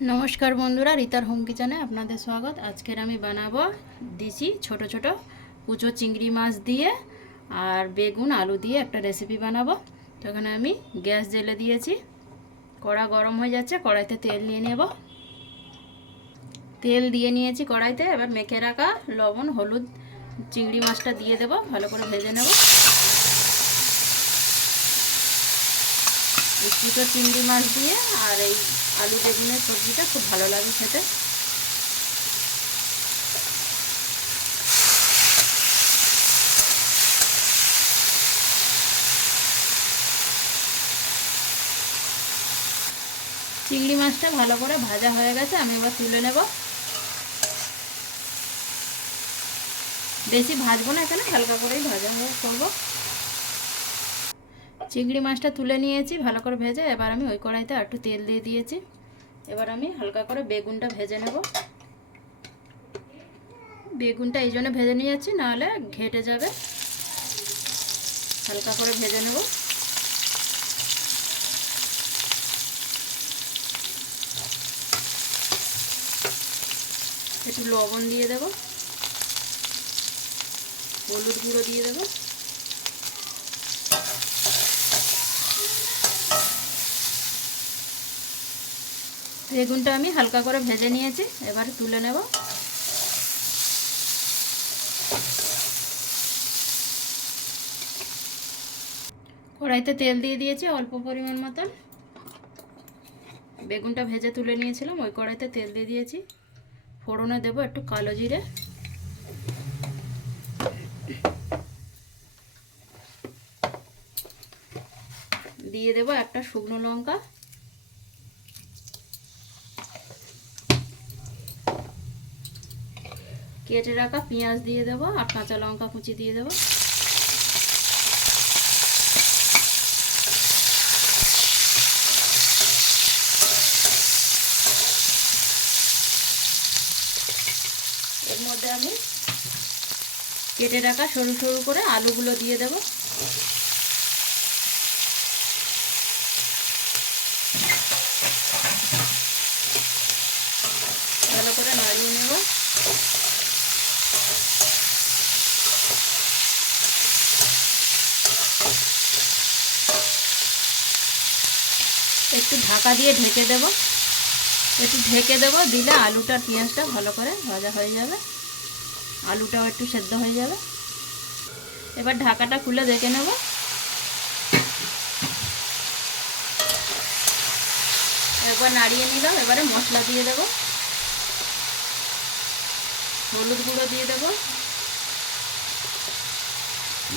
নমস্কার বন্ধুরা, রিতার হোম কিচেনে আপনাদের স্বাগত। আজকের আমি বানাবো দিছি ছোট ছোট কুচো চিংড়ি মাছ দিয়ে আর বেগুন আলু দিয়ে একটা রেসিপি বানাবো। তো এখানে আমি গ্যাস জ্বেলে দিয়েছি, কড়া গরম হয়ে যাচ্ছে, কড়াইতে তেল নিয়ে নেব। তেল দিয়ে নিয়েছি কড়াইতে। এবার মেখে রাখা লবণ হলুদ চিংড়ি মাছটা দিয়ে দেব, ভালো করে ভেজে নেব। এই কুচো চিংড়ি মাছ দিয়ে আর এই আলু বেগুনের সবজিটা খুব ভালো লাগে খেতে। চিংড়ি মাছটা ভালো করে ভাজা হয়ে গেছে, আমি এবার তুলে নেব। বেশি ভাজবো না, এখানে হালকা করেই ভাজা করবো। চিংড়ি মাছটা তুলে নিয়েছি ভালো করে ভেজে। এবার আমি ওই কড়াইতে একটু তেল দিয়ে দিয়েছি। এবার আমি হালকা করে বেগুনটা ভেজে নেব। বেগুনটা এই জন্য ভেজে নিয়ে যাচ্ছি, নাহলে ঘেটে যাবে। হালকা করে ভেজে নেব। একটু লবণ দিয়ে দেব, হলুদ গুঁড়ো দিয়ে দেব। বেগুনটা আমি হালকা করে ভেজে নিয়েছি, এবারে তুলে নেব। কড়াইতে তেল দিয়ে দিয়েছি অল্প পরিমাণ মতন। বেগুনটা ভেজে তুলে নিয়েছিলাম, ওই কড়াইতে তেল দিয়ে দিয়েছি। ফোড়নে দেব একটু কালো জিরে, দিয়ে দেব একটা শুকনো লঙ্কা, কেটে রাখা পেঁয়াজ দিয়ে দেব আর কাঁচা লঙ্কা কুচি দিয়ে দেব। এর মধ্যে আমি কেটে রাখা সরু সরু করে আলুগুলো দিয়ে দেব। ভালো করে নাড়িয়ে নেব। একটু ঢাকা দিয়ে ঢেকে দেব। একটু ঢেকে দেব, দিলে আলুটার পেঁয়াজটা ভালো করে ভাজা হয়ে যাবে, আলুটাও একটু সেদ্ধ হয়ে যাবে। এবার ঢাকাটা খুলে দেখে নেব। একবার নাড়িয়ে নিলাম। এবারে মশলা দিয়ে দেব। হলুদ গুঁড়ো দিয়ে দেব,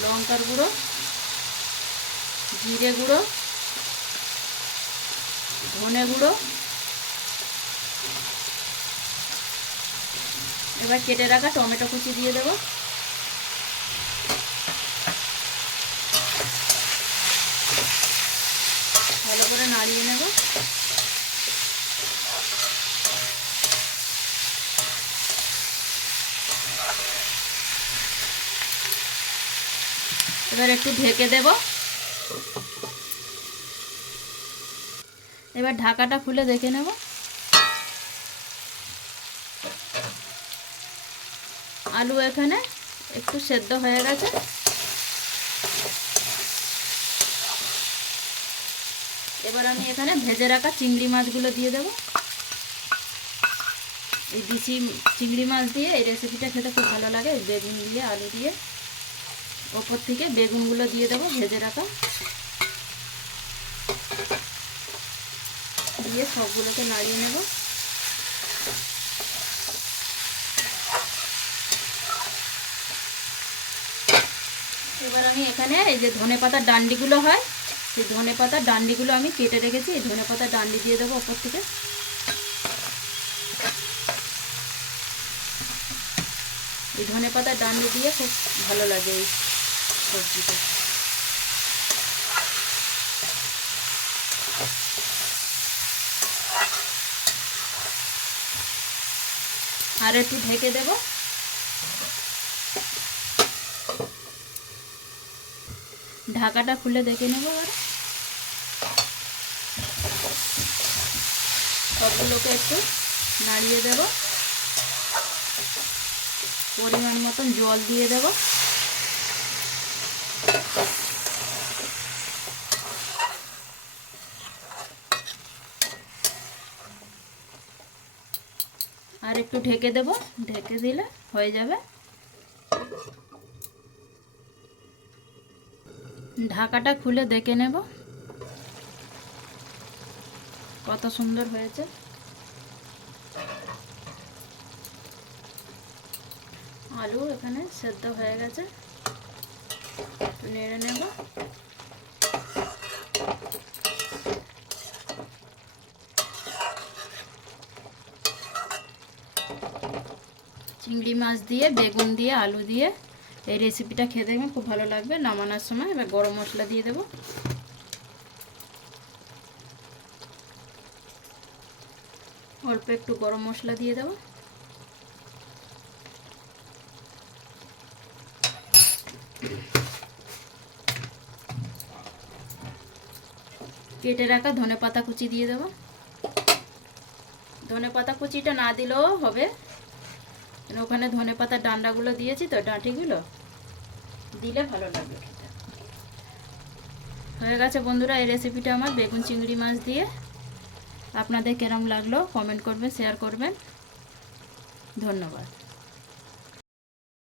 লঙ্কার গুঁড়ো, জিরে গুঁড়ো, ধনে গুঁড়ো। এবার কেটে রাখা টমেটো কুচি দিয়ে দেব। ভালো করে নাড়িয়ে নেব। এবার একটু ঢেকে দেব। এবার ঢাকাটা খুলে দেখে নেব। আলু এখানে একটু সেদ্ধ হয়ে গেছে। এবার আমি এখানে ভেজে রাখা চিংড়ি মাছগুলো দিয়ে দেব। এই দিশি চিংড়ি মাছ দিয়ে এই রেসিপিটা খেতে খুব ভালো লাগে, বেগুন দিয়ে আলু দিয়ে। ওপর থেকে বেগুনগুলো দিয়ে দেবো ভেজে রাখা, দিয়ে সবগুলোকে নাড়িয়ে নেব। এবার আমি এখানে এই যে ধনেপাতার ডান্ডিগুলো হয়, সেই ধনেপাতার ডান্ডিগুলো আমি কেটে রেখেছি, এই ধনেপাতার ডান্ডি দিয়ে দেবো ওপর থেকে। এই ধনেপাতার ডান্ডি দিয়ে খুব ভালো লাগে এই সবজিটা। আর একটু ঢেকে দেব। ঢাকাটা খুলে দেখে নেব। আর সবগুলোকে একটু নাড়িয়ে দেব। পরিমাণ মতন জল দিয়ে দেব। আর একটু ঢেকে দেব, ঢেকে দিলে হয়ে যাবে। ঢাকাটা খুলে দেখে নেব কত সুন্দর হয়েছে। আলু এখানে সেদ্ধ হয়ে গেছে, একটু নেড়ে নেব। চিংড়ি মাছ দিয়ে, বেগুন দিয়ে, আলু দিয়ে এই রেসিপিটা খেয়ে দেখবেন, খুব ভালো লাগবে। নামানোর সময় এবার গরম মশলা দিয়ে দেব। অল্প একটু গরম মশলা দিয়ে দেব। কেটে রাখা ধনেপাতা কুচি দিয়ে দেব। ধনেপাতা কুচিটা না দিলেও হবে, ওখানে ধনেপাতার ডাঁটাগুলো দিয়েছি তো, ডাঁটিগুলো দিলে ভালো লাগবে খেতে। হয়ে গেছে বন্ধুরা এই রেসিপিটা আমার বেগুন চিংড়ি মাছ দিয়ে। আপনাদের কেরম লাগলো কমেন্ট করবেন, শেয়ার করবেন। ধন্যবাদ।